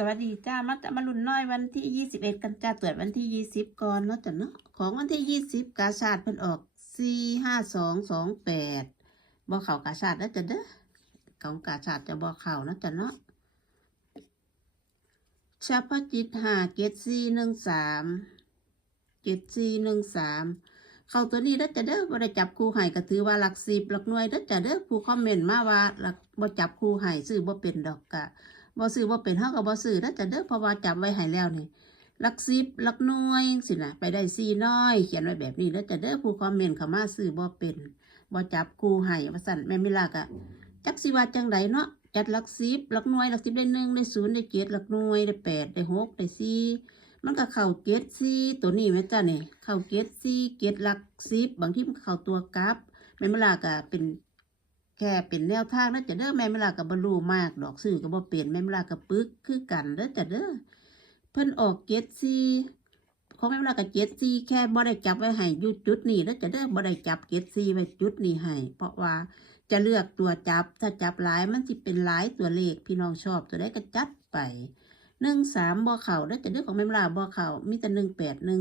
สวัสดีจ้ามาจะมาลุ้นน้อยวันที่ยี่สิบเอ็ดกันจ้าตรวจวันที่ยี่สิบก่อนเนาะจ้ะเนาะของวันที่ยี่สิบกาชาดเพิ่นออกสี่ห้าสองสองแปดบ่เข่ากาชาดแล้วจ้ะเด้อของกาชาดจะบ่เข่าเนาะจ้ะเนาะเฉพจิตหาเกตสี่หนึ่งสามเกตสี่หนึ่งสามเข้าตัวนี้แล้วจ้ะเด้อบ่ได้จับคู่ให้ก็ถือว่าหลักสิบหลักหน่วยแล้วจ้ะเด้อผู้คอมเมนต์มาว่าหลักบ่จับคู่ให้ซื้อบ่เป็นดอกกะ บ่ซื้อบ่เป็นเฮาก็บ่ซื้อแล้วจะเด้อเพราะว่าจับไว้ให้แล้วนี่ลักสิบลักน่วยสินะไปได้สี่น้อย เขียนไว้แบบนี้แล้วจะเด้อผู้คอมเมนต์เข้ามาซื้อบ่เป็นบ่จับคู่ให้ว่าซั่นแม่มิลากะจักสิว่าจังไดเนาะจัดลักสิบลักน่วยลักสิบได้หนึ่งได้ศูนย์ได้เจ็ดลักน่วยได้แปดได้หกได้สี่มันก็เข้าเกตสี่ตัวนี้แม่จ้านี่ยเข้าเกตสี่เกตลักสิบบางที่มันเข้าตัวกราฟแม่มิลากะเป็น แค่เป็นแนวทางนะจะเด้อแม่เวลากับบรรลุมากดอกซื้อกับ่เปลี่ยนแม่เวลากับปึกคือกันเด้อจะเด้อเพิ่นออกเจ็ดซีของแม่เวลากับเจ็ดซีแค่บ่ได้จับไว้ให้อยู่จุดนี้แล้วจะเด้อบ่ได้จับเจ็ดซีไว้จุดนี้ให้เพราะว่าจะเลือกตัวจับถ้าจับหลายมันสิเป็นหลายตัวเลขพี่น้องชอบตัวได้ก็จัดไป หนึ่งสามบ่เข่าแล้วจะเด้อของแม่ลาบ่เข่ามีแต่หนึ่งแปดหนึ่ง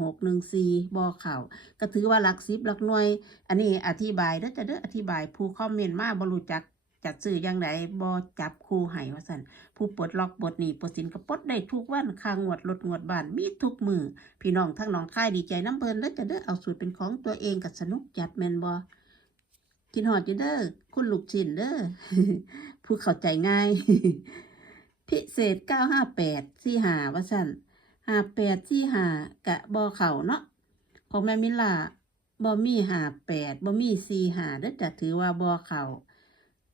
หกหนึ่งสี่บ่เข่าก็ถือว่าหลักสิบหลักหน่วย อันนี้อธิบายแล้วจะเด้ออธิบายผู้คอมเมนต์มาบรูจักจัดซื้อยังไงบ่จับคู่ให้ว่าสันผู้ปลดล็อกปลดหนี้ปลดสินก็ปดได้ทุกวันคางวดลดงวดบานมีทุกมือ พี่น้องทั้งน้องค่ายดีใจน้ำเพิ่นแล้วจะเด้อเอาสูตรเป็นของตัวเองกับสนุกจัดแมนบ่กินหอดอยู่เด้อคุณลูกชิ้นเด้อผู้เข้าใจง่าย พิเศษ958สี่หาว่าซั่น58สี่หากะบ่เข้าเนาะของแม่มิลาบ่มีหาแปดบ่มีสี่หาเด้อจะถือว่าบ่เข้า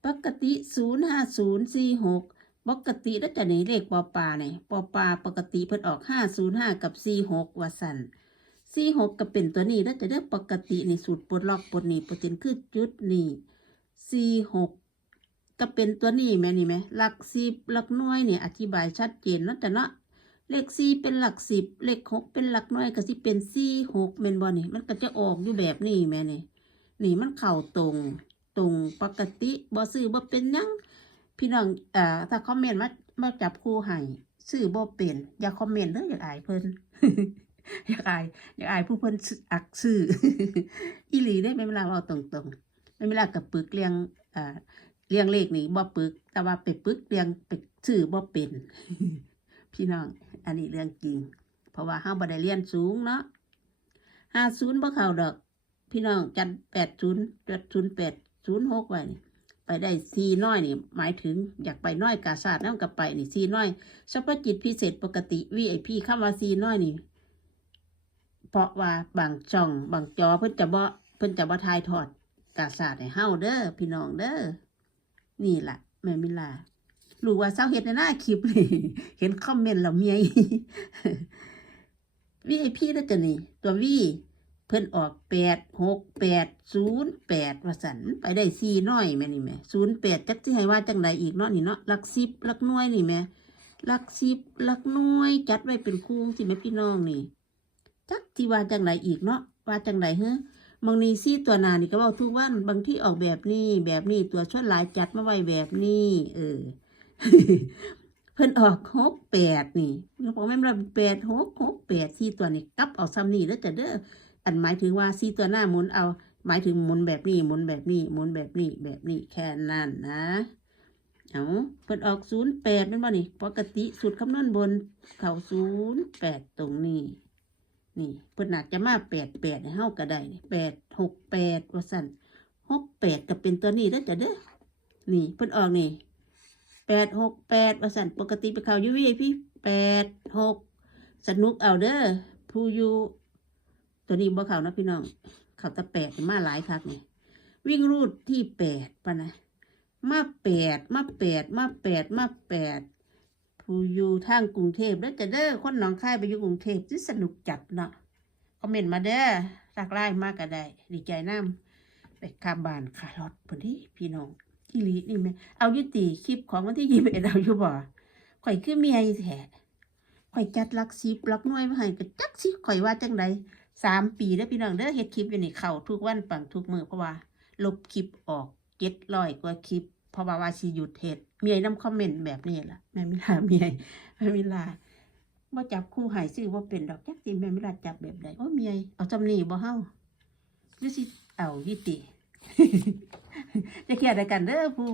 ปกติศูนย์ห้าศูนย์สี่หกปกติแล้วจะในเลขปอปลาเนี่ยปอปลาปกติเพิ่นออกห้าศูนย์ห้ากับสี่หกว่าสันสี่หกก็เป็นตัวนี้แล้วจะได้ปกติในสูตรปลดล็อกปลดนี้ปลดเจนคือจุดนี้สี่หก ก็เป็นตัวนี้แม่นี่ไหมหลักสิบหลักหน่วยเนี่ยอธิบายชัดเจนแล้วแต่เนาะเลขสี่เป็นหลักสิบเลขหกเป็นหลักน้อยก็สิเป็นสี่หกเมนบอนี่มันก็จะออกอยู่แบบนี้แม่นี่นี่มันเข่าตรงตรงปกติบ่ซื้อบ่เป็นยังพี่น้องอ่อถ้าคอมเมนต์มามาจับคู่ให้ซื้อบ่เป็นอย่าคอมเมนต์เด้ออยาอายเพิ่นอยากอายอยากอายผู้เพิ่นอักซื้ออีหลีได้ไม่เวลาเว้าตรงๆไม่เวลากับปึกเรียงอ่า เรียงเลขนี่บ่ปึก แต่ว่าไปปึกเรียงไปซื้อบ่เป็น พี่น้อง อันนี้เรื่องจริง เพราะว่าห้าบันไดเรียนสูงเนาะห้าศูนย์บ่เข้าดอก พี่น้องจัดแปดศูนย์จัดศูนย์แปดศูนย์หกไว้นี่ไปได้ซีน้อยนี่หมายถึงอยากไปน้อยกาศาสตร์นั่งกับไปนี่ซีน้อยเฉพาะจิตพิเศษปกติวีไอพีเข้ามาซีน้อยนี่เพราะว่าบางช่องบางจอเพิ่นจะบ่เพิ่นจะบ่ทายทอดกาศาสตร์ให้เฮาเด้อพี่น้องเด้อ นี่แหละแม่มิลารู้ว่าเศร้าเห็ดในหน้าคลิปเลยเห็นคอมเมนต์แล้วเมียวีไอพีแล้วจะนี่ ตัววีเพิ่นออกแปดหกแปดศูนย์แปดว่าสันไปได้สี่น้อยแม่นี่แม่ศูนย์แปดจักที่ให้ว่าจังใดอีกเนาะนี่เนาะหลักสิบหลักหน่วยนี่แม่หลักสิบหลักหน่วยจัดไว้เป็นคู่สิแม่พี่น้องนี่ จักที่ว่าจังใดอีกเนาะว่าจังใดเฮ้ บางนี้ซี่ตัวหนานี่ก็เว่าทุกวันบางที่ออกแบบนี้แบบนี้ตัวชดหลายจัดมาไว้แบบนี้เออ เพิ่นออกหกแปดนี่ผมแม่นว่าแปดหกหกแปดสี่ตัวนี่กลับเอาซ้ำนี่แล้วจะเด้ออันหมายถึงว่าสี่ตัวหน้าหมุนเอา หมายถึงหมุนแบบนี้หมุนแบบนี้หมุนแบบนี้แบบนี้แค่นั้นนะเอาเพิ่นออกศูนย์แปดเป็นบ่นี่ปกติสูตรคำนวณบน เข่าศูนย์แปดตรงนี้ นี่เพิ่นอาจจะมาแปดแปดให้เฮาก็ได้แปดหกแปดว่าสั่นหกแปดก็เป็นตัวนี้แล้วจะเด้อนี่เพิ่นออกนี่แปดหกแปดว่าสันปกติไปเขายูวีพี่แปดหกสนุกเอาเด้อผู้อยู่ตัวนี้บ่เขานะพี่น้องเขาแตะแปดมาหลายครับนี่วิ่งรูดที่แปดปะนะมาแปดมาแปดมาแปดมาแปด ผู้อยู่ทางกรุงเทพแล้วจะเด้อคนหนองคายไปอยู่กรุงเทพที่สนุกจัดเนาะคอมเมนต์มาเด้อรักไล่มากก็ได้ ดีใจน้ำไปข้าบานขารถพอดีพี่น้องอีหลีนี่แม่เอายุติคลิปของวันที่ยี่สิบเอ็ดเอาอยู่บ่ข่อยคือเมียแท้ข่อยจัดลักสิบลักน่วยมาให้ก็จักสิข่อยว่าจังไดสามปีแล้วพี่น้องเด้อเฮ็ดคลิปอยู่นี่เข้าทุกวันปังทุกมือเพราะว่า ลบคลิปออกเจ็ดร้อยกว่าคลิป เพราะว่าว่าสิหยุดเฮ็ด เมียน้ำคอมเมนต์แบบนี้ล่ะแม่มิลาเมียแม่มิลาว่าจับคู่หายซื้อว่าเป็นดอกจักสิแม่มิลาจับแบบใดโอ้เมียเอาจำหนีบ่เฮาหรือสิเอายี่ติจะเครียดอะไรกันเด้อผู้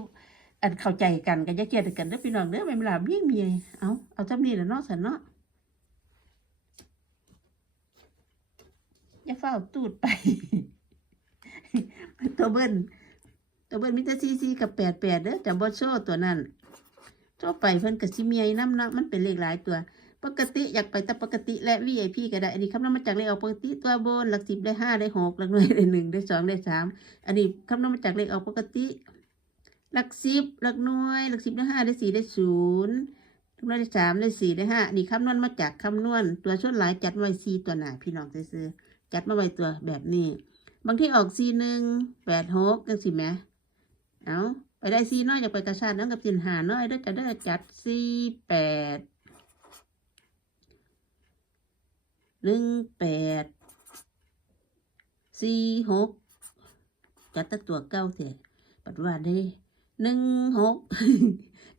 อันเข้าใจกันก็จะเครียดกันเด้อพี่น้องเด้อแม่มิลาเมียเมียเอาเอาจำหนีแหละเนาะสันเนาะอย่าเฝ้าตูดไปตัวเบิ้ล ตัวเบิ้ลมิตรซีซีกับแปดแปดเด้อแต่บอโซ่ตัวนั้นโซ่ไปเพิ่นกับซิเมียน้ำนะมันเป็นเลขหลายตัว ปกติอยากไปแต่ปกติและวีไอพีก็ได้ อันนี้คำนวณมาจากเลขเอาปกติตัวบนหลักสิบได้ห้าได้หกหลักหน่วยได้หนึ่งได้สองได้สามอันนี้คำนวณมาจากเลขเอาปกติ หลักสิบหลักหน่วย หลักสิบได้ห้าได้สี่ได้ศูนย์หลักหน่วยได้สามได้สี่ได้ห้านี่คำนวณมาจากคำนวณ ตัวชนหลายจัดไว้สี่ตัวหนาพี่น้องซื้อจัดมาไว้ตัวแบบนี้ บางที่ออกสี่หนึ่งแปดหกจังสิแหม เอาไปได้สี่น้อยอยากไปกระชากน้องกับสินหาน้อยได้จะได้จัดสี่แปดหนึ่งแปดสี่หกจัดตั้ตัวเก้าเถอะปัดว่าได้หนึ่งหก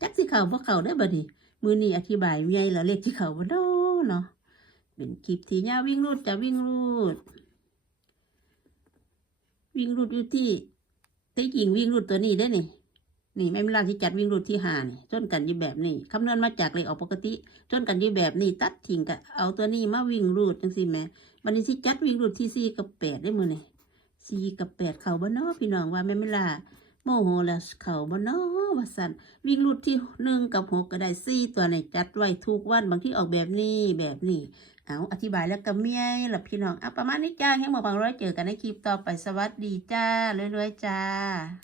จักสิเข่าเพราะเข่าได้บ่ดิมือนี้อธิบายใหญ่แล้วเลขที่เข่าบ่ดอเนาะเป็นคลิปที่ยาววิ่งรูดจะวิ่งรูด วิ่งรูดอยู่ที่ แต่ยิงวิ่งรูดตัวนี้ได้นี่นี่ไม่มีร่างที่จัดวิ่งรูดที่หานี่จนกันยี่แบบนี้คำนวณมาจากเลขออกปกติจนกันยี่แบบนี้ตัดทิ้งกับเอาตัวนี้มาวิ่งรูดจังสิแม่วันนี้ที่จัดวิ่งรูดที่สี่กับแปดได้มือนี่สี่กับแปดเข่าบ้านนอพี่น้องว่าไม่ไม่ลา โมโหแล้วเข่าบ่นอว่าสันวิ่งรูดที่หนึ่งกับหกก็ได้สี่ตัวในจัดไว้ทุกวันบางที่ออกแบบนี้แบบนี้เอาอธิบายแล้วก็เมียหลับพี่น้องเอาประมาณนี้จ้าให้หมอบางร้อยเจอกันในคลิปต่อไปสวัสดีจ้ารวยๆจ้า